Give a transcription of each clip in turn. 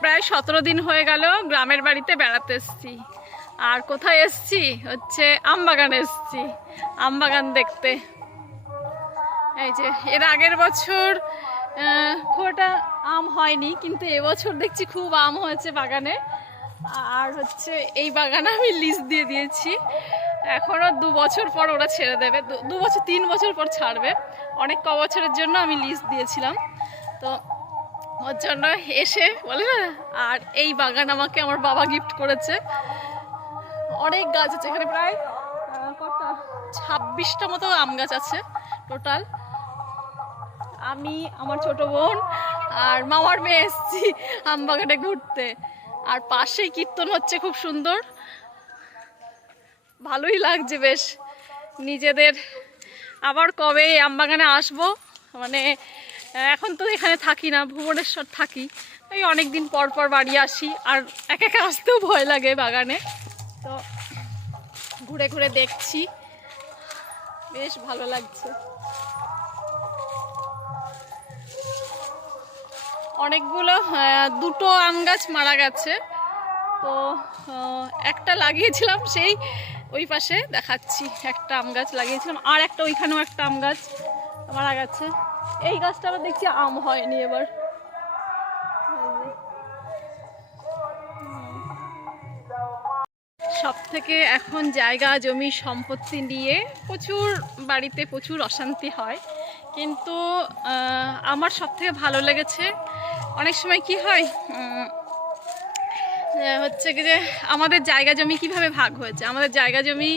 প্রায় সতেরো দিন হয়ে গেল গ্রামের বাড়িতে বেড়াতে এসছি। আর কোথায় এসছি? হচ্ছে আমবাগান এসছি। আমবাগান দেখতে। এই যে, এর আগের বছর একটা আম হয়নি, কিন্তু এবছর দেখছি খুব আম হয়েছে বাগানে। আর হচ্ছে এই বাগানে আমি লিজ দিয়ে দিয়েছি। এখনও দু বছর পর ওরা ছেড়ে দেবে। দু- বছর, তিন বছর পর ছাড়বে। অনেক ক বছরের জন্য আমি লিজ দিয়েছিলাম। তো ওর জন্য এসে বলে না, আর এই বাগান আমাকে আমার বাবা গিফট করেছে। অনেক গাছ আছে এখানে প্রায় ছাব্বিশটা মতো আম গাছ আছে টোটাল আমি, আমার ছোট বোন আর মামার মেয়ে এসেছি আম বাগানে ঘুরতে। আর পাশেই কীর্তন হচ্ছে খুব সুন্দর। ভালোই লাগছে বেশ। নিজেদের আবার কবে এই আমবাগানে আসব? মানে এখন তো এখানে থাকি না, ভুবনেশ্বর থাকি। এই অনেক দিন পর পর বাড়ি আসি, আর একা একা আসতেও ভয় লাগে বাগানে। তো ঘুরে ঘুরে দেখছি। বেশ ভালো লাগছে। অনেকগুলো দুটো আম গাছ মারা গেছে। তো একটা লাগিয়েছিলাম সেই ওই পাশে, দেখাচ্ছি। একটা আম গাছ লাগিয়েছিলাম, আর একটা ওইখানেও একটা আম গাছ মারা গেছে। এই গাছটা দেখছি আম হয়নি এবার। সব থেকে এখন জায়গা, জমি, সম্পত্তি নিয়ে প্রচুর বাড়িতে প্রচুর অশান্তি হয়। কিন্তু আমার সব থেকে ভালো লেগেছে, অনেক সময় কি হয় হচ্ছে কি যে আমাদের জায়গা জমি কীভাবে ভাগ হয়েছে? আমাদের জায়গা জমি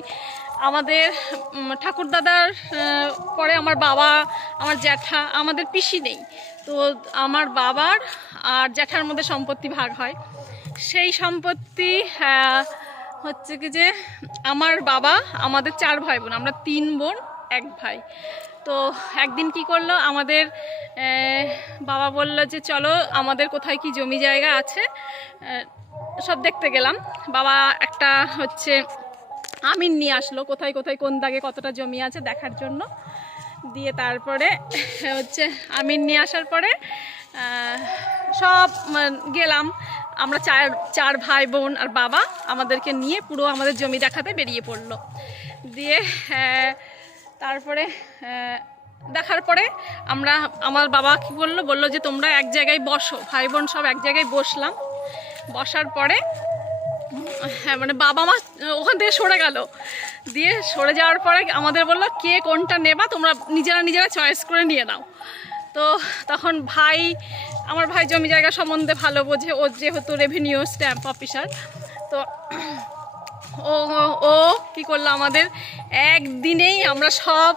আমাদের উম, ঠাকুরদাদার আহ, পরে আমার বাবা আমার জ্যাঠা আমাদের পিসি নেই। তো আমার বাবার আর জ্যাঠার মধ্যে সম্পত্তি ভাগ হয়। সেই সম্পত্তি হচ্ছে কি যে আমার বাবা আমাদের চার ভাই বোন আমরা তিন বোন এক ভাই। তো একদিন কি করল আমাদের বাবা বলল যে চলো আমাদের কোথায় কি জমি জায়গা আছে? সব দেখতে গেলাম। বাবা একটা হচ্ছে আমিন নিয়ে আসলো, কোথায় কোথায় কোন দাগে কতটা জমি আছে দেখার জন্য। দিয়ে তারপরে হচ্ছে আমিন নিয়ে আসার পরে সব গেলাম। আমরা চার চার ভাই বোন আর বাবা আমাদেরকে নিয়ে পুরো আমাদের জমি দেখাতে বেরিয়ে পড়ল। দিয়ে তারপরে দেখার পরে আমরা, আমার বাবা কি বলল? বলল যে তোমরা এক জায়গায় বসো, ভাই বোন সব এক জায়গায় বসলাম। বসার পরে হ্যাঁ মানে বাবা মা ওখান থেকে সরে গেল। দিয়ে সরে যাওয়ার পরে আমাদের বলল, কে কোনটা নেবা? তোমরা নিজেরা নিজেরা চয়েস করে নিয়ে নাও। তো তখন ভাই, আমার ভাই জমি জায়গা সম্বন্ধে ভালো বোঝে। ও যেহেতু রেভিনিউ স্ট্যাম্প অফিসার তো ও, ও- কি করল আমাদের? একদিনেই আমরা সব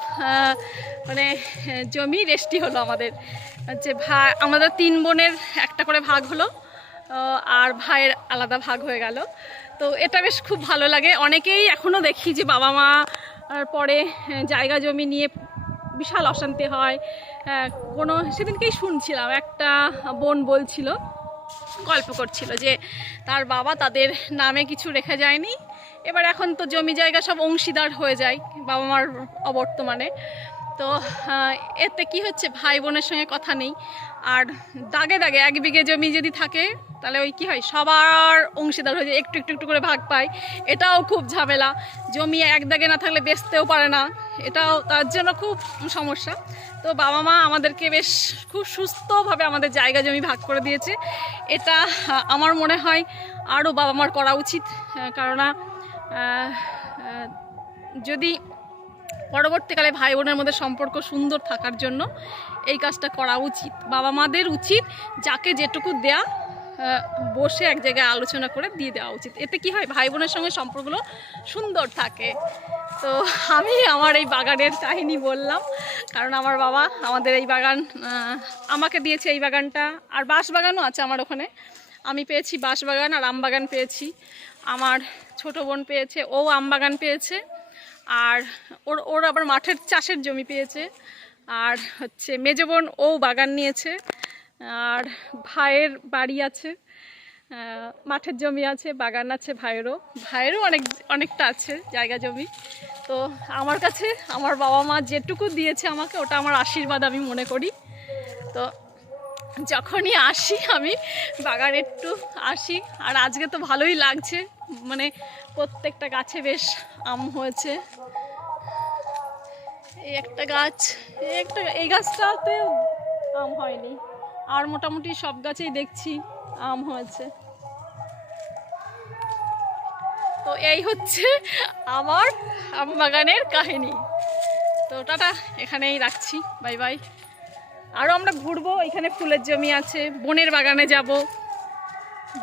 মানে জমি রেস্টি হলো আমাদের। যে ভাই আমাদের তিন বোনের একটা করে ভাগ হলো আর ভাইয়ের আলাদা ভাগ হয়ে গেল। তো এটা বেশ খুব ভালো লাগে। অনেকেই এখনও দেখি যে বাবা মা পরে জায়গা জমি নিয়ে বিশাল অশান্তি হয়। কোনো, সেদিনকেই শুনছিলাম, একটা বোন বলছিল, গল্প করছিল যে তার বাবা তাদের নামে কিছু রেখে যায়নি। এবার এখন তো জমি জায়গা সব অংশীদার হয়ে যায়, বাবা মার অবর্তমানে। তো এতে কি হচ্ছে, ভাই বোনের সঙ্গে কথা নেই। আর দাগে দাগে এক বিঘে জমি যদি থাকে, তাহলে ওই কি হয়? সবার অংশীদার হয়ে যায়, একটু একটু একটু করে ভাগ পায়। এটাও খুব ঝামেলা। জমি এক দাগে না থাকলে বেচতেও পারে না। এটাও তার জন্য খুব সমস্যা। তো বাবা মা আমাদেরকে বেশ খুব সুস্থভাবে আমাদের জায়গা জমি ভাগ করে দিয়েছে। এটা আমার মনে হয় আরও বাবা মার করা উচিত। কেননা যদি পরবর্তীকালে ভাই বোনের মধ্যে সম্পর্ক সুন্দর থাকার জন্য এই কাজটা করা উচিত। বাবা মাদের উচিত যাকে যেটুকু দেয়া বসে এক জায়গায় আলোচনা করে দিয়ে দেওয়া উচিত। এতে কি হয়? ভাই বোনের সঙ্গে সম্পর্কগুলো সুন্দর থাকে। তো আমি আমার এই বাগানের কাহিনী বললাম, কারণ আমার বাবা আমাদের এই বাগান আমাকে দিয়েছে এই বাগানটা। আর বাঁশ বাগানও আছে আমার ওখানে। আমি পেয়েছি বাঁশ বাগান আর আম বাগান পেয়েছি। আমার ছোট বোন পেয়েছে, ও আম বাগান পেয়েছে। আর ওর ওর আবার মাঠের চাষের জমি পেয়েছে। আর হচ্ছে মেজ বোন ও বাগান নিয়েছে। আর ভাইয়ের বাড়ি আছে মাঠের জমি আছে, বাগান আছে ভাইয়েরও। ভাইয়েরও অনেক, অনেকটা আছে জায়গা জমি। তো আমার কাছে, আমার বাবা মা যেটুকু দিয়েছে আমাকে, ওটা আমার আশীর্বাদ আমি মনে করি। তো যখনই আসি আমি বাগান একটু আসি। আর আজকে তো ভালোই লাগছে। মানে প্রত্যেকটা গাছে বেশ আম হয়েছে। এই একটা গাছ, এই একটা, এই গাছটাতে আম হয়নি। আর মোটামুটি সব গাছেই দেখছি আম হয়েছে। তো এই হচ্ছে আমার আম বাগানের কাহিনী। তো টাটা, এখানেই রাখছি। Bye bye. আরও আমরা ঘুরবো, এখানে ফুলের জমি আছে, বনের বাগানে যাব।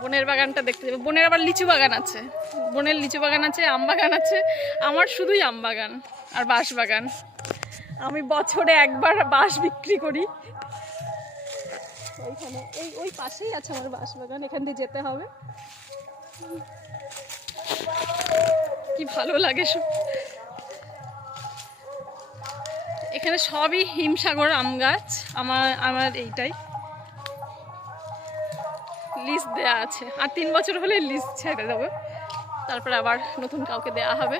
বনের বাগানটা দেখতে যাব। বনের আবার লিচু বাগান আছে। বনের লিচু বাগান আছে আম বাগান আছে। আমার শুধুই আম বাগান আর বাঁশ বাগান। আমি বছরে একবার বাঁশ বিক্রি করি। ওইখানে এই ওই পাশেই আছে আমার বাঁশ বাগান এখান দিয়ে যেতে হবে। কি ভালো লাগে সব। এখানে সবই হিমসাগর আম গাছ আমার আমার এইটাই। আছে। আর তিন বছর হলে লিস্ট ছেড়ে দেবো। তারপরে আবার নতুন কাউকে দেয়া হবে।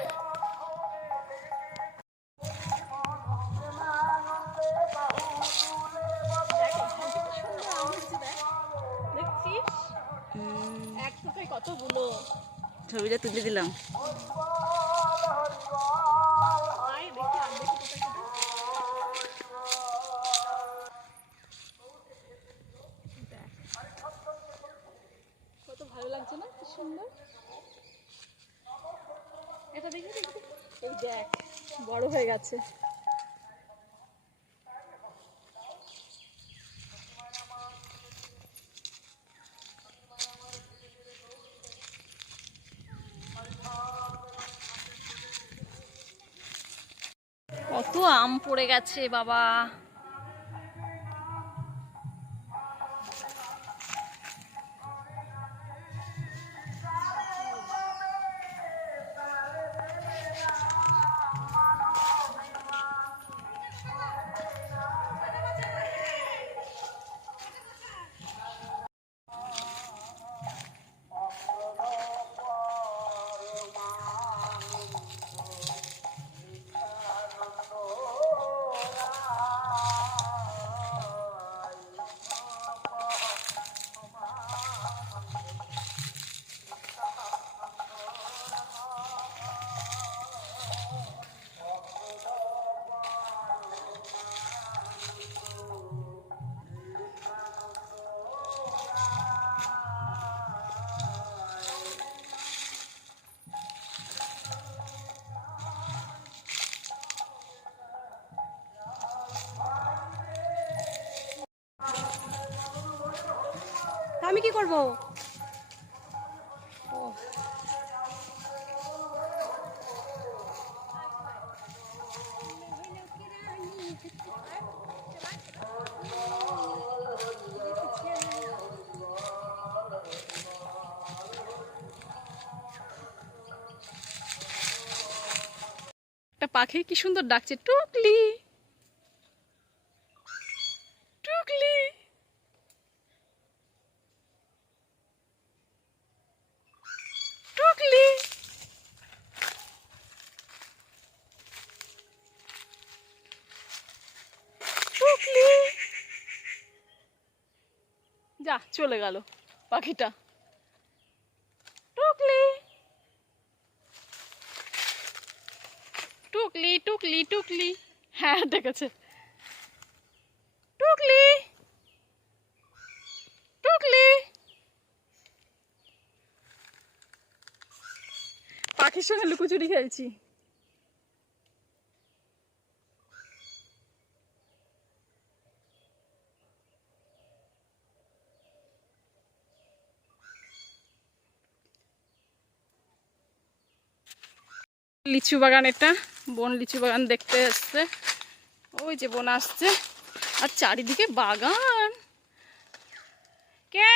দেখছিস? এক থোকায় কতগুলো? ছবিটা তুলে দিলাম। সুন্দর। এটা দেখি দেখি। বড় হয়ে গেছে। কত আম পড়ে গেছে বাবা। আমি কি করব? একটা পাখি কি সুন্দর ডাকছে টুকলি টুকলি টুকলি টুকলি যা চলে গেল পাখিটা। টুকলি। টুকলি টুকলি টুকলি। হ্যাঁ ডেকেছে টুকলি। টুকলি। পাখির সঙ্গে লুকোচুরি খেলছি। লিচু বাগান এটা, বন লিচু বাগান দেখতে এসছে ওই যে বোন আসছে, আর চারিদিকে বাগান। কে?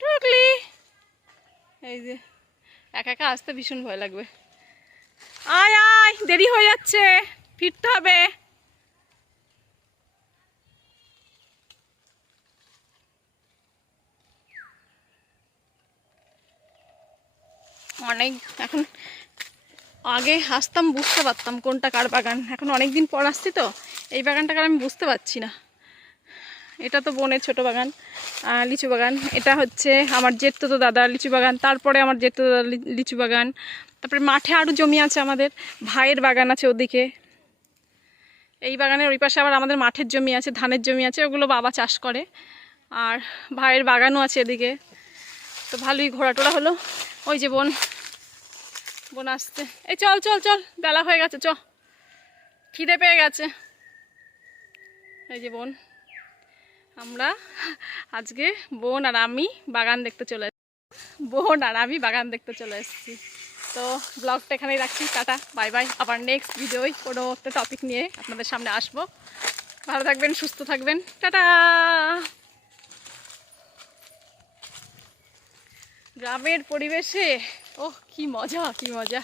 টুকলি। এই যে, একা একা আসতে ভীষণ ভয় লাগবে। আয় আয়, দেরি হয়ে যাচ্ছে, ফিরতে হবে। অনেক, এখন আগে আসতাম বুঝতে পারতাম কোনটা কার বাগান। এখন অনেক দিন পর আসছি তো, এই বাগানটা বাগানটাকে আমি বুঝতে পারছি না। এটা তো বোনের ছোট বাগান লিচু বাগান। এটা হচ্ছে আমার জেঠতো তো দাদা লিচু বাগান, তারপরে আমার জেঠতো দাদা লিচু বাগান। তারপরে মাঠে আরও জমি আছে আমাদের, ভাইয়ের বাগান আছে ওদিকে। এই বাগানের ওই পাশে আবার আমাদের মাঠের জমি আছে, ধানের জমি আছে, ওগুলো বাবা চাষ করে। আর ভাইয়ের বাগানও আছে এদিকে। তো ভালোই ঘোরাটোরা হলো। ওই যে বোন বোন আসছে। এই চল চল চল, বেলা হয়ে গেছে, চ। খিদে পেয়ে গেছে। এই যে বোন, আমরা আজকে বোন আর আমি বাগান দেখতে চলে বোন আর আমি বাগান দেখতে চলে এসেছি। তো ব্লগটা এখানেই রাখছি, টাটা, বাই বাই। আবার নেক্সট ভিডিওই কোনো একটা টপিক নিয়ে আপনাদের সামনে আসব। ভালো থাকবেন, সুস্থ থাকবেন। টাটা! গ্রামের পরিবেশে ওহ কি মজা কি মজা